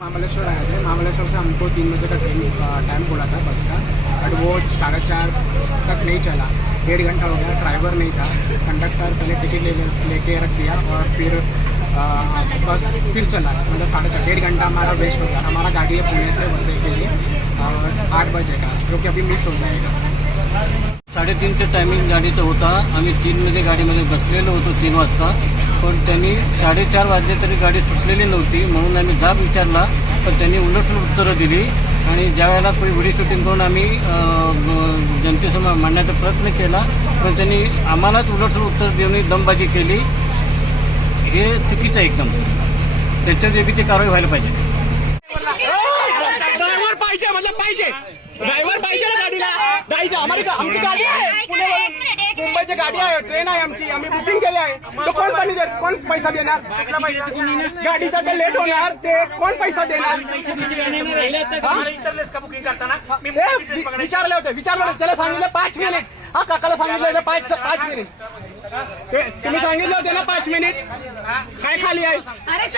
महाबलेश्वर आए थे। महाबलेश्वर से हमको 3 बजे का ट्रेन टाइम बोला था बस का, बट वो 4:30 तक नहीं चला। 1.5 घंटा हो गया, ड्राइवर नहीं था। कंडक्टर पहले टिकट लेके रख दिया और फिर बस फिर चला, मतलब 4:30 1.5 घंटा हमारा वेस्ट हो गया। हमारा गाड़ी है पुणे से वसई के लिए और 8 बजे का, जो कि अभी मिस हो जाएगा। 3:30 टायमिंग गाडीचं होता। आम्ही 3 गाडीमध्ये बसलेलो होतो 3 वाजता, पण त्यांनी 4:30 वाजले तरी गाडी सुटलेली नव्हती। म्हणून आम्ही जाब विचारला, पण त्यांनी उलट उत्तरं दिली आणि ज्यावेळेला कोणी व्हिडिओ शूटिंग करून आम्ही जनतेसमोर मांडण्याचा प्रयत्न केला, पण त्यांनी आम्हालाच उलट उत्तर देऊन दमबाजी केली। हे चुकीचं आहे एकदम। त्याच्यावर योग्य कारवाई व्हायला पाहिजे। ड्रायव्हर पाहिजे, मतलब पाहिजे ड्रायव्हर पाहिजे ना गाडीला। आमची गाडी आहे, पुण्यावरून मुंबईची गाडी आहे, ट्रेन आहे आमची, आम्ही बुकिंग केली आहे। तो कोण कोण पैसा देणार? गाडीचा ते लेट होणार, ते कोण पैसा देणार? विचारलेस का बुकिंग करताना? विचारले होते त्याला सांगितलं 5 मिनिट। हा काकाला सांगितलं होतं 5 मिनिट। तुम्ही सांगितलं होते ना 5 मिनिट। काय खाली आहे? अरे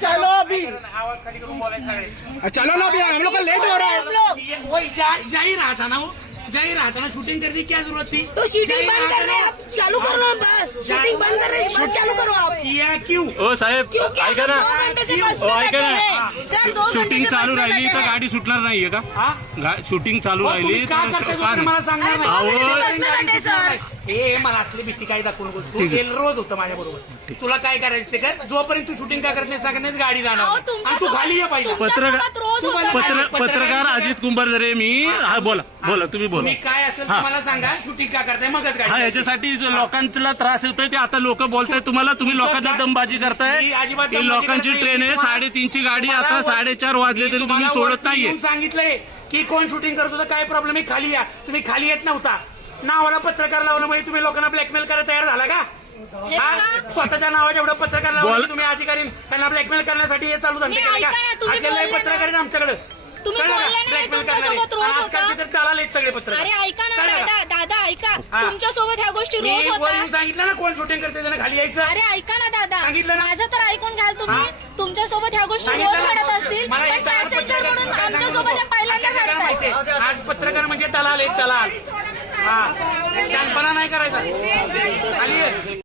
चलो अभी, आवाज खाली करून बोलायचं सगळे। चलो ना अभी, हम लोग का लेट हो रहा है। वही जा ही रहा था ना, वो जा ही रहा था ना। शूटिंग करने की क्या जरूरत थी? तो शूटिंग बंद कर रहे आप, चालू करो ना बस। शूटिंग बंद कर रहे, बस चालू करो आप। किया क्यों? ओ साहेब क्योंकि हम ऐका ना, 2 घंटे से बस ओ में ऐका बैठे ना, हैं। सर, 2 घंटे शूटिंग से चालू बस में राहिली तर बैठे हैं। गाडी सुटणार नाहीये का? हाँ? शूटिंग चालू और तुम्ही राहिली का करते तर हो? का तुम्ही मला सांगणार अरे, नाही। 2 घंटे अहो, बस में बैठे सर। हे मला आतली भीती काय दाखवू नकोस तू। हे रोज होतं माझ्या बरोबर। तुला काय करायचं ते कर। जोपर्यंत तू शूटिंग का करत नाही सांगण्याच गाडी जाणार अहो, नाही। आणि तू खाली ये पाहिजे। तुमच्यासोबत रोज होतं. पत्रकार अजित कुंभार जरे मी हा बोला तुम्ही बोला। तुम्ही काय असेल तुम्हाला सांगा, शूटिंग का करताय मगच गाडी हा याच्यासाठी लोकांना त्रास होतोय, ते आता लोक बोलताय तुम्हाला, तुम्ही लोकांना दमबाजी करताय। मी अजिबात ही दमबाजी लोकांची करत ट्रेन आहे, नाही। 3:30ची गाडी, तुम्हाला आता 4:30 वाजले तरी तुम्ही तुम्हाला सोडत वरती नाहीये। येऊन सांगितलंय की कोण शूटिंग करत होतं, काय प्रॉब्लेम आहे, खाली या। तुम्ही खाली येत नव्हता। नावाला पत्रकार लावलं म्हणजे तुम्ही लोकांना ब्लॅकमेल करायला तयार झाला का? हा? स्वतःच्या नावाच्या एवढं पत्रकार लावलं तुम्ही अधिकारी त्यांना ब्लॅकमेल करण्यासाठी हे चालू धंदे केले ऐका ना, का? तुम्ही अकेला बोलले ना. पत्रकार आहेत आमच्याकडे। तुम्ही कळलं का? बोलले ना, ब्लॅकमेल तुमच्यासोबत रोज करणारे होता. आजकालचे तर चालालेत सगळे पत्रकार। अरे ऐका ना कळलं का? दादा ऐका, हा. तुमच्यासोबत ह्या गोष्टी मी रोज वरून होतात। सांगितलं ना कोण शूटिंग करते त्यांना खाली यायचं। अरे ऐका ना दादा, सांगितलं ना. माझं तर ऐकून घ्याल तुम्ही। हा. तुमच्यासोबत ह्या गोष्टी रोज सांगितलं ना. घडत असतील, मला पण एक दहा पॅसेंजर पत्रकार म्हणून काय सांगू आमच्यासोबत नको. हे पहिल्यांदा आता सगळ्यांना घडतंय। माहितीये. आज पत्रकार म्हणजे दलाल एक दलाल। हा, शानपणा नाही करायचा। खाली ये.